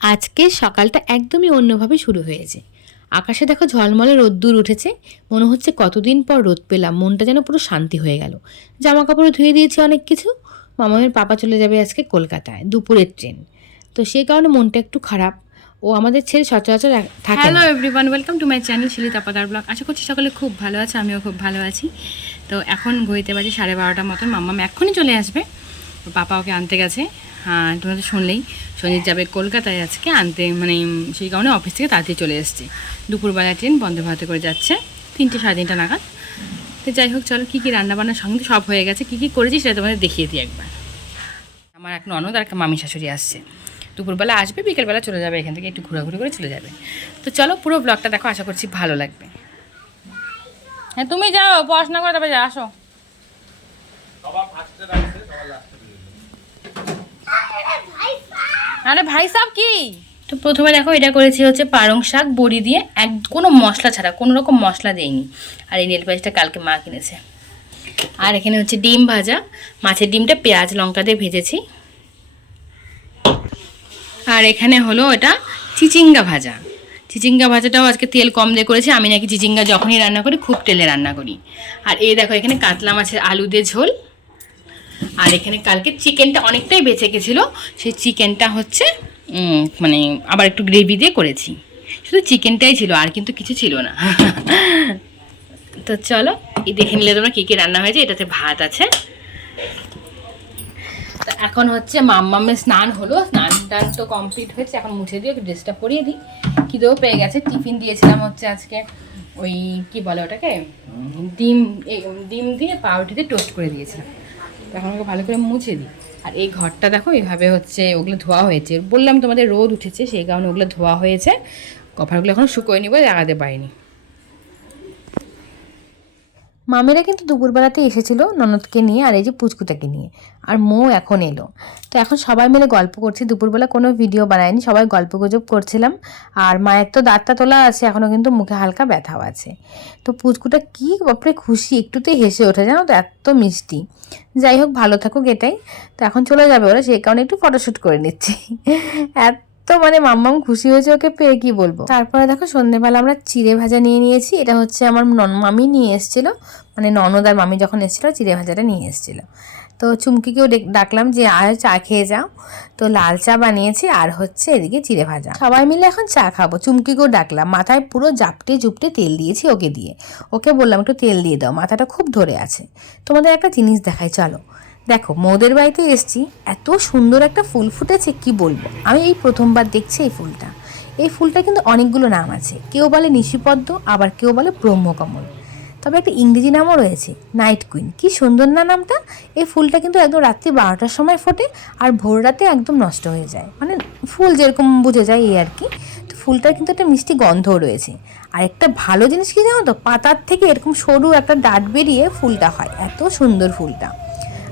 আজকে সকালটা একদমই অন্যভাবে শুরু হয়েছে। আকাশে দেখো ঝলমলে রোদ্দুর উঠেছে। মনে হচ্ছে কতদিন পর রোদ পেলাম, মনটা যেন পুরো শান্তি হয়ে গেল। জামা কাপড়ও ধুয়ে দিয়েছি অনেক কিছু। মামামের পাপা চলে যাবে আজকে কলকাতায়, দুপুরের ট্রেন। তো সেই কারণে মনটা একটু খারাপ। ও আমাদের ছেড়ে সচরাচর থাকে হ্যালো না। Everyone, welcome to my channel Shili Tapadar blog. আশা করছি সকলে খুব ভালো আছে, আমিও খুব ভালো আছি। তো এখন ঘড়িতে বাজে 12:30 মতন। মাম্মাম এক্ষুনি চলে আসবে, পাপা ওকে আনতে গেছে। হ্যাঁ, তোমরা তো শুনলেই সঞ্জিত যাবে কলকাতায় আজকে আনতে, মানে সেই কারণে অফিস থেকে তাড়াতাড়ি চলে এসছে। দুপুরবেলা ট্রেন বন্ধে ভারতে করে যাচ্ছে 3টে 3:30 নাগাদ। তো যাই হোক, চলো কী কী রান্নাবান্নার সঙ্গে সব হয়ে গেছে, কী কী করেছি সেটা তোমাদের দেখিয়ে দিই একবার। আমার এক ননদ আর একটা মামি শাশুড়ি আসছে, দুপুরবেলা আসবে, বিকেলবেলা চলে যাবে, এখান থেকে একটু ঘোরাঘুরি করে চলে যাবে। তো চলো পুরো ব্লগটা দেখো, আশা করছি ভালো লাগবে। হ্যাঁ তুমি যাও পড়াশোনা করে, তবে আসো। আরে ভাই সাহেব কি, তো প্রথমে দেখো এটা করেছি হচ্ছে পালং শাক বড়ি দিয়ে, কোনো মশলা ছাড়া, কোনো রকম মশলা দেয়নি। আর এই নেল পালিশটা কালকে মা কিনেছে। আর এখানে হচ্ছে ডিম ভাজা, মাছের ডিমটা পেঁয়াজ লঙ্কা দিয়ে ভেজেছি। আর এখানে হলো এটা চিচিঙ্গা ভাজা। চিচিঙ্গা ভাজাটাও আজকে তেল কম দিয়ে করেছি, আমি নাকি চিচিঙ্গা যখনই রান্না করি খুব তেলে রান্না করি। আর এই দেখো এখানে কাতলা মাছের আলু দিয়ে ঝোল। আর এখানে কালকে চিকেনটা অনেকটাই বেঁচে গেছিলো, সেই চিকেনটা হচ্ছে মানে আবার একটু গ্রেভি দিয়ে করেছি। শুধু চিকেনটাই ছিল, আর কিন্তু কিছু ছিল না। তো চলো এই দেখে নিলে তোমরা কী কী রান্না হয়েছে। এটাতে ভাত আছে। তো এখন হচ্ছে মাম্মামের স্নান হলো, স্নান টান তো কমপ্লিট হয়েছে, এখন মুছে দিয়ে ড্রেসটা পরিয়ে দিই। খিদেও পেয়ে গেছে। টিফিন দিয়েছিলাম হচ্ছে আজকে ওই কি বলে ওটাকে, ডিম ডিম দিয়ে পাউরুটিতে টোস্ট করে দিয়েছিলাম। তো এখন ওকে ভালো করে মুছে দিই। আর এই ঘরটা দেখো এইভাবে হচ্ছে ওগুলো ধোয়া হয়েছে, বললাম তোমাদের রোদ উঠেছে সেই কারণে ওগুলো ধোয়া হয়েছে। কভারগুলো এখন শুকোয় নিব, লাগাতে পারিনি। মামিরা কিন্তু দুপুরবেলাতে এসেছিল ননদকে নিয়ে, আর এই যে পুচকুটাকে নিয়ে। আর মৌ এখন এলো। তো এখন সবাই মিলে গল্প করছি। দুপুরবেলা কোনো ভিডিও বানায়নি, সবাই গল্প গুজব করছিলাম। আর মায়ের তো দাঁতটা তোলা আছে, এখনও কিন্তু মুখে হালকা ব্যথাও আছে। তো পুচকুটা কি বাপরে খুশি, একটুতেই হেসে ওঠে, জানো তো, এত মিষ্টি। যাই হোক, ভালো থাকুক এটাই। তো এখন চলে যাবে ওরা, সেই কারণে একটু ফটোশ্যুট করে নিচ্ছি। তো মানে মাম্মাম খুশি হয়েছে ওকে পেয়ে, কি বলবো। তারপরে দেখো সন্ধ্যেবেলা আমরা চিড়ে ভাজা নিয়ে নিয়েছি। এটা হচ্ছে আমার মামি নিয়ে এসেছিলো, মানে ননদ আর মামি যখন এসেছিলো চিড়ে ভাজাটা নিয়ে এসেছিলো। তো চুমকিকেও ডাকলাম যে আয় চা খেয়ে যাও। তো লাল চা বানিয়েছি, আর হচ্ছে এদিকে চিড়ে ভাজা। সবাই মিলে এখন চা খাবো। চুমকিকেও ডাকলাম, মাথায় পুরো জাপটে জুপটে তেল দিয়েছি ওকে দিয়ে। ওকে বললাম একটু তেল দিয়ে দাও, মাথাটা খুব ধরে আছে। তোমাদের একটা জিনিস দেখাই চলো। দেখো মোদের বাড়িতে এসছি, এত সুন্দর একটা ফুল ফুটেছে, কি বলবো। আমি এই প্রথমবার দেখছি এই ফুলটা। এই ফুলটা কিন্তু অনেকগুলো নাম আছে, কেউ বলে নিশিপদ্ম, আবার কেউ বলে ব্রহ্মকমল। তবে একটা ইংরেজি নামও রয়েছে, নাইট কুইন। কি সুন্দর না নামটা। এই ফুলটা কিন্তু একদম রাত্রি 12টার সময় ফোটে, আর ভোর রাতে একদম নষ্ট হয়ে যায়, মানে ফুল যেরকম বুঝে যায় এই আর কি। তো ফুলটার কিন্তু একটা মিষ্টি গন্ধও রয়েছে। আর একটা ভালো জিনিস কি জানো তো, পাতার থেকে এরকম সরু একটা ডাঁট বেরিয়ে ফুলটা হয়, এত সুন্দর ফুলটা।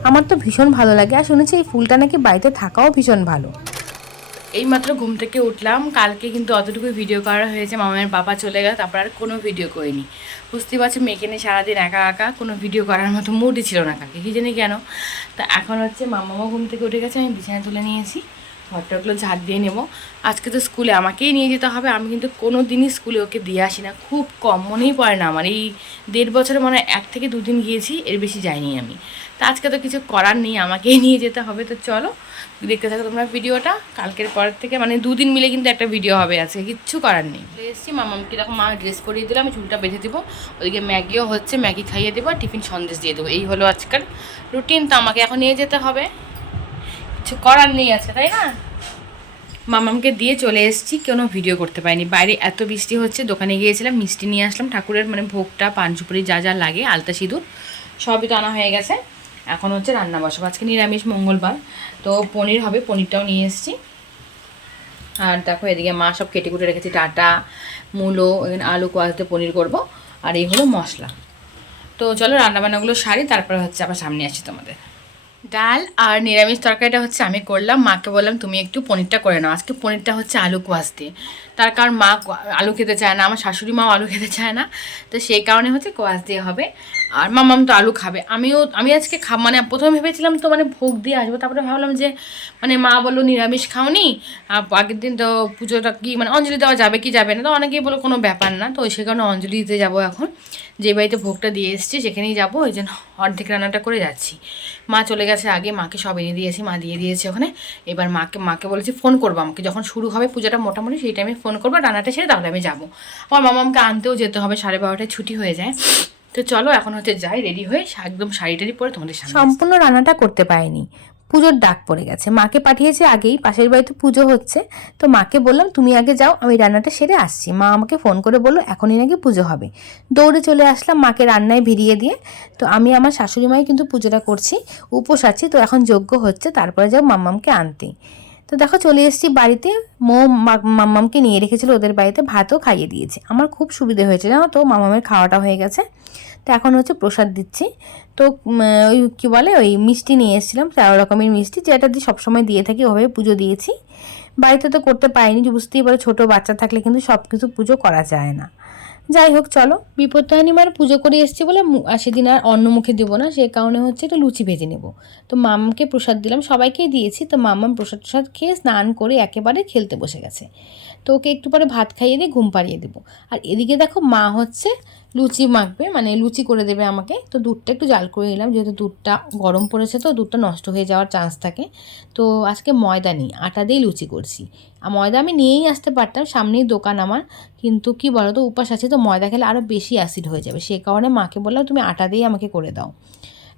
আমার তো ভীষণ ভালো লাগে। আর শুনেছি এই ফুলটা নাকি বাড়িতে থাকাও ভীষণ ভালো। এইমাত্র ঘুম থেকে উঠলাম। কালকে কিন্তু অতটুকুই ভিডিও করা হয়েছে, মামার বাবা চলে গেল, তারপর আর কোনো ভিডিও করিনি। বুঝতেই পারছি মেয়েকে নিয়ে সারাদিন একা একা, কোনো ভিডিও করার মতো মুডই ছিল না কালকে, কী জানি কেন। তা এখন হচ্ছে মামাও ঘুম থেকে উঠে গেছে, আমি বিছানায় তুলে নিয়েছি, ঘরটাগুলো ঝাড় দিয়ে নেবো। আজকে তো স্কুলে আমাকেই নিয়ে যেতে হবে, আমি কিন্তু কোনো দিনই স্কুলে ওকে দিয়ে আসি না, খুব কম, মনেই পড়ে না আমার। এই 1.5 বছরে মনে হয় 1 থেকে 2 দিন গিয়েছি, এর বেশি যাইনি আমি। তা আজকে তো কিছু করার নেই, আমাকেই নিয়ে যেতে হবে। তো চলো দেখতে থাকো তোমরা ভিডিওটা। কালকের পর থেকে মানে 2 দিন মিলে কিন্তু একটা ভিডিও হবে, আজকে কিচ্ছু করার নেই। এসেছি মামাকে দেখো, মা ড্রেস পরিয়ে দিলাম, আমি চুলটা বেঁধে দেবো, ওদিকে ম্যাগিও হচ্ছে, ম্যাগি খাইয়ে দেবো, আর টিফিন সন্দেশ দিয়ে দেবো। এই হলো আজকাল রুটিন। তো আমাকে এখন নিয়ে যেতে হবে, কিছু করার নেই আজকে, তাই না। মামামকে দিয়ে চলে এসেছি, কোনো ভিডিও করতে পারিনি, বাইরে এত বৃষ্টি হচ্ছে। দোকানে গিয়েছিলাম, মিষ্টি নিয়ে আসলাম, ঠাকুরের মানে ভোগটা, পান সুপারি যা যা লাগে, আলতা সিঁদুর সবই তো আনা হয়ে গেছে। এখন হচ্ছে রান্না বসাবো, আজকে নিরামিষ মঙ্গলবার, তো পনির হবে, পনিরটাও নিয়ে এসেছি। আর দেখো এদিকে মা সব কেটে কুটে রেখেছি, ডাঁটা, মূলো, এখানে আলু কোয়াশতে পনির করব। আর এই হলো মশলা। তো চলো রান্নাবান্নাগুলো সারি, তারপরে হচ্ছে আবার সামনে আসছি তোমাদের। ডাল আর নিরামিষ তরকারিটা হচ্ছে আমি করলাম, মাকে বললাম তুমি একটু পনিরটা করে নাও। আজকে পনিরটা হচ্ছে আলু কোয়াশ দিয়ে, তার কারণ মা আলু খেতে চায় না, আমার শাশুড়ি মাও আলু খেতে চায় না, তো সেই কারণে হচ্ছে কোয়াশ দিয়ে হবে। আর মামাম তো আলু খাবে। আমি আজকে মানে প্রথমে ভেবেছিলাম তো মানে ভোগ দিয়ে আসবো, তারপরে ভাবলাম যে মানে মা বললো নিরামিষ খাওনি, আগের দিন তো পুজোটা কি মানে অঞ্জলি দেওয়া যাবে কি যাবে না, তো অনেকেই বলো কোনো ব্যাপার না, তো সে কারণে অঞ্জলি দিতে যাবো এখন। যে বাড়িতে ভোগটা দিয়ে এসেছি সেখানেই যাবো, ওই জন্য অর্ধেক রান্নাটা করে যাচ্ছি। মা চলে গেছে আগে, মাকে সব এনে দিয়েছি, মা দিয়ে দিয়েছে ওখানে। এবার মাকে বলেছি ফোন করবো আমাকে যখন শুরু হবে পূজাটা, মোটামুটি সেই টাইমে ফোন করবো, রান্নাটা সেরে তাহলে আমি যাবো। আমার মামামকে আনতেও যেতে হবে, 12:30টায় ছুটি হয়ে যায়। তো চলো এখন হচ্ছে যাই, রেডি হয়ে একদম শাড়ি টাড়ি পরে তোমাদের সামনে। সম্পূর্ণ রান্নাটা করতে পারিনি, পুজোর ডাক পড়ে গেছে। মাকে পাঠিয়েছে আগেই, পাশের বাড়িতে পুজো হচ্ছে, তো মাকে বললাম তুমি আগে যাও, আমি রান্নাটা সেরে আসছি। মা আমাকে ফোন করে বললো এখনই নাকি পুজো হবে। দৌড়ে চলে আসলাম মাকে রান্নায় ভিড়িয়ে দিয়ে। তো আমি আমার শাশুড়ি মাই কিন্তু পুজোটা করছি, উপোস আছি, তো এখন যজ্ঞ হচ্ছে, তারপরে যাও মাম্মামকে আনতে। তো দেখো চলে এসেছি বাড়িতে। মাম্মামকে নিয়ে রেখেছিল ওদের বাড়িতে, ভাতও খাইয়ে দিয়েছে। আমার খুব সুবিধে হয়েছে জানো তো, মাম্মামের খাওয়াটা হয়ে গেছে। তো এখন হচ্ছে প্রসাদ দিচ্ছি। তো ওই কী বলে ওই মিষ্টি নিয়ে এসেছিলাম, 4 রকমের মিষ্টি, যেটা দিয়ে সবসময় দিয়ে থাকি, ওভাবে পুজো দিয়েছি। বাড়িতে তো করতে পারিনি, যে বুঝতেই পারো ছোটো বাচ্চা থাকলে কিন্তু সব কিছু পুজো করা যায় না। যাই হোক চলো, বিপত্তারিণী মার পুজো করে এসেছি বলে সেদিন আর অন্ন মুখে দেবো না, সে কারণে হচ্ছে একটু লুচি ভেজে নেব। তো মামাকে প্রসাদ দিলাম, সবাইকেই দিয়েছি। তো মামাম প্রসাদ খেয়ে স্নান করে একেবারে খেলতে বসে গেছে। তো ওকে একটু পরে ভাত খাইয়ে দিয়ে ঘুম পাড়িয়ে দেবো। আর এদিকে দেখো মা হচ্ছে লুচি মাখবে, মানে লুচি করে দেবে আমাকে। তো দুধটা একটু জাল করে নিলাম, যেহেতু দুধটা গরম পড়েছে, তো দুধটা নষ্ট হয়ে যাওয়ার চান্স থাকে। তো আজকে ময়দা নেই, আটা দিয়েই লুচি করছি। আর ময়দা আমি নিয়েই আসতে পারতাম, সামনেই দোকান আমার, কিন্তু কি বলো তো উপাস আছে, তো ময়দা খেলে আরও বেশি অ্যাসিড হয়ে যাবে, সে কারণে মাকে বললাম তুমি আটা দিয়েই আমাকে করে দাও।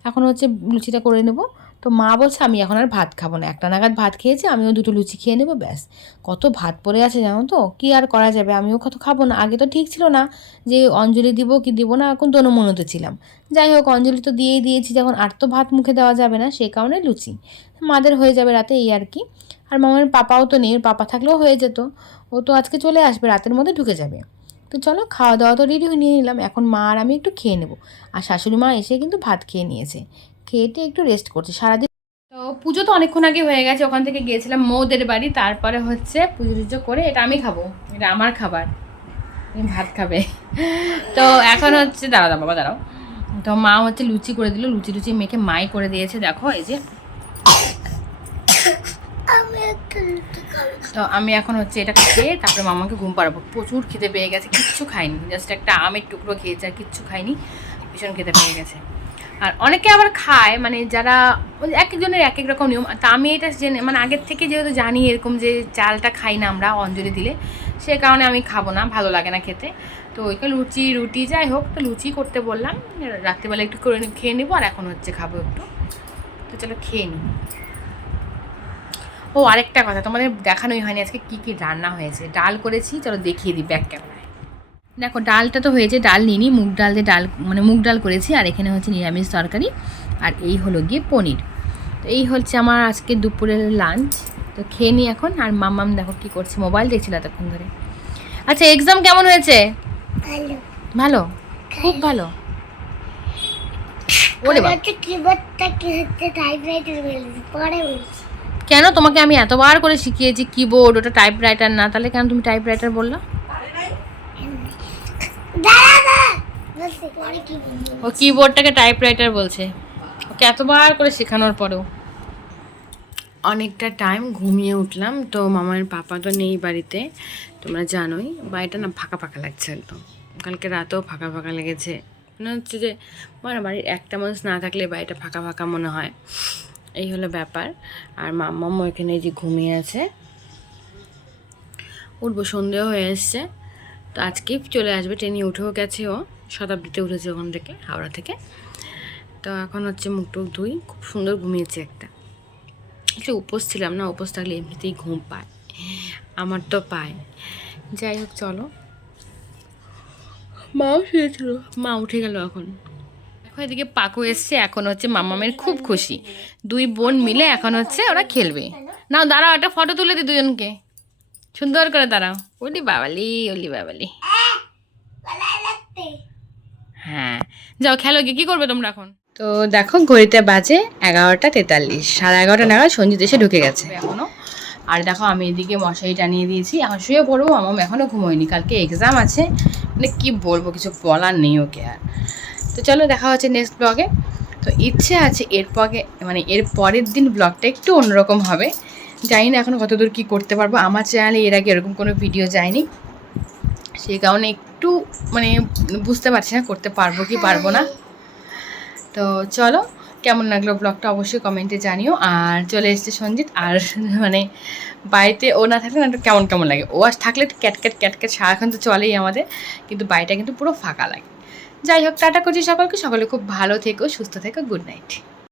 এখন হচ্ছে লুচিটা করে নেব। তো মা বলছে আমি এখন আর ভাত খাবো না, 1টা নাগাদ ভাত খেয়েছি, আমিও 2টো লুচি খেয়ে নেবো, ব্যাস। কত ভাত পড়ে আছে জানো তো, কি আর করা যাবে, আমিও কত খাবো না। আগে তো ঠিক ছিল না যে অঞ্জলি দিব কি দিব না, এখন দোনো-মনোতে ছিলাম। যাই হোক অঞ্জলি তো দিয়েই দিয়েছি, যখন আর তো ভাত মুখে দেওয়া যাবে না, সেই কারণে লুচি মাদের হয়ে যাবে রাতে, এই আর কি। আর মামার পাপাও তো নেই, পাপা থাকলেও হয়ে যেত, ও তো আজকে চলে আসবে, রাতের মধ্যে ঢুকে যাবে। তো চলো খাওয়া দাওয়া তো রেডি নিয়ে নিলাম, এখন মা আর আমি একটু খেয়ে নেবো। আর শাশুড়ি মা এসে কিন্তু ভাত খেয়ে নিয়েছে, খেয়েটে একটু রেস্ট করছে সারাদিন। তো পুজো তো অনেকক্ষণ আগে হয়ে গেছে, ওখান থেকে গিয়েছিলাম মৌদের বাড়ি, তারপরে হচ্ছে পুজো টুজো করে, এটা আমি খাবো, এটা আমার খাবার, তুমি ভাত খাবে। তো এখন হচ্ছে দাঁড়াও বাবা দাঁড়াও। তো মা হচ্ছে লুচি করে দিল, লুচি টুচি মেখে মাই করে দিয়েছে, দেখো এই যে। তো আমি এখন হচ্ছে এটা খেয়ে তারপরে মামাকে ঘুম পাড়াবো। প্রচুর খিদে পেয়ে গেছে, কিচ্ছু খাইনি, জাস্ট একটা আমের টুকরো খেয়েছে, আর কিচ্ছু খাইনি, ভীষণ খেতে পেয়ে গেছে। আর অনেকে আবার খায়, মানে যারা এক একজনের এক এক রকম নিয়ম, তা আমি এটা জেনে মানে আগের থেকে যেহেতু জানি এরকম যে চালটা খাই না আমরা অঞ্জলি দিলে, সে কারণে আমি খাবো না, ভালো লাগে না খেতে। তো ওইকে রুটি যাই হোক, তো লুচি করতে বললাম, রাত্রিবেলা একটু করে খেয়ে নেবো, আর এখন হচ্ছে খাবো একটু। তো চলো খেয়ে নিই। ও আরেকটা কথা, তোমাদের দেখানোই হয়নি আজকে কী কী রান্না হয়েছে। ডাল করেছি, চলো দেখিয়ে দিই ব্যাক ক্যামেরায়। দেখো ডালটা তো হয়েছে, ডাল নিইনি, মুগ ডাল দিয়ে মুগ ডাল করেছি, আর এখানে হচ্ছে নিরামিষ তরকারি, আর এই হলো গিয়ে পনির। তো এই হচ্ছে আমার আজকে দুপুরের লাঞ্চ। তো খেয়ে নিই এখন। আর মাম্মাম দেখো কী করছে, মোবাইল দেখছিল এতক্ষণ ধরে। আচ্ছা এক্সাম কেমন হয়েছে? ভালো, খুব ভালো। ওরে বাবা, কেন তোমাকে আমি এতবার করে শিখিয়েছি কিবোর্ড, ওটা টাইপরাইটার না, তাহলে কেন তুমি টাইপরাইটার বললা? ও কিবোর্ডটাকে টাইপরাইটার বলছে, ওকে এতবার করে শেখানোর পরেও। অনেকটা টাইম ঘুমিয়ে উঠলাম, তো মামার পাপা তো নেই বাড়িতে, তোমরা জানোই, বাড়িটা না ফাঁকা ফাঁকা লাগছে একদম। কালকে রাতেও ফাঁকা ফাঁকা লেগেছে, মনে হচ্ছে যে মানে বাড়ির একটা মানুষ না থাকলে বাড়িটা ফাঁকা ফাঁকা মনে হয়, এই হলো ব্যাপার। আর মাম্মাম এখানে যে ঘুমিয়ে আছে, উঠবো, সন্দেহ হয়ে এসছে, তো আজকেই চলে আসবে, ট্রেনে উঠেও গেছে, ও শতাব্দীতে উঠেছে ওখান থেকে, হাওড়া থেকে। তো এখন হচ্ছে মুখ টুক ধুই, খুব সুন্দর ঘুমিয়েছে একটা। একটু উপোস ছিলাম না, উপোস থাকলে এমনিতেই ঘুম পায়, আমার তো পায়। যাই হোক চলো, মাও শুয়েছিল, মা উঠে গেল এখন। এখন এদিকে পাকু এসছে, এখন হচ্ছে মামামের খুব খুশি, 2 বোন মিলে এখন হচ্ছে ওরা খেলবে। নাও দাঁড়াও, একটা ফটো তুলে দিই দুজনকে, সুন্দর করে দাঁড়াও। ওলি বাবালি, ওলি বাবালি, হ্যাঁ যাও খেলো গিয়ে। কী করবে তোমরা এখন? তো দেখো ঘড়িতে বাজে 11:43, 11:30 নাগাদ সঞ্জিত এসে ঢুকে গেছে এখনও। আর দেখো আমি এদিকে মশারি টানিয়ে দিয়েছি, এখন শুয়ে পড়বো। মামাম এখনও ঘুমোয়নি, কালকে এক্সাম আছে, মানে কী বলবো, কিছু বলার নেই ওকে আর। তো চলো দেখা হচ্ছে নেক্সট ব্লগে। তো ইচ্ছে আছে এর পরের দিন ব্লগটা একটু অন্যরকম হবে, জানি না এখন কতদূর কী করতে পারবো। আমার চ্যানেলে এর আগে এরকম কোনো ভিডিও যায়নি, সেই কারণে একটু বুঝতে পারছি না করতে পারবো কি পারবো না। তো চলো, কেমন লাগলো ব্লগটা অবশ্যই কমেন্টে জানিও। আর চলে এসছে সঞ্জিত, আর বাড়িতে ও না থাকলে না একটু কেমন কেমন লাগে, ও আর থাকলে একটু ক্যাটক্যাট সারাক্ষণ তো চলেই আমাদের, কিন্তু বাড়িটা কিন্তু পুরো ফাঁকা লাগে। যাই হোক, টাটা করছি সকলে খুব ভালো থেকো, সুস্থ থেকো, গুড নাইট।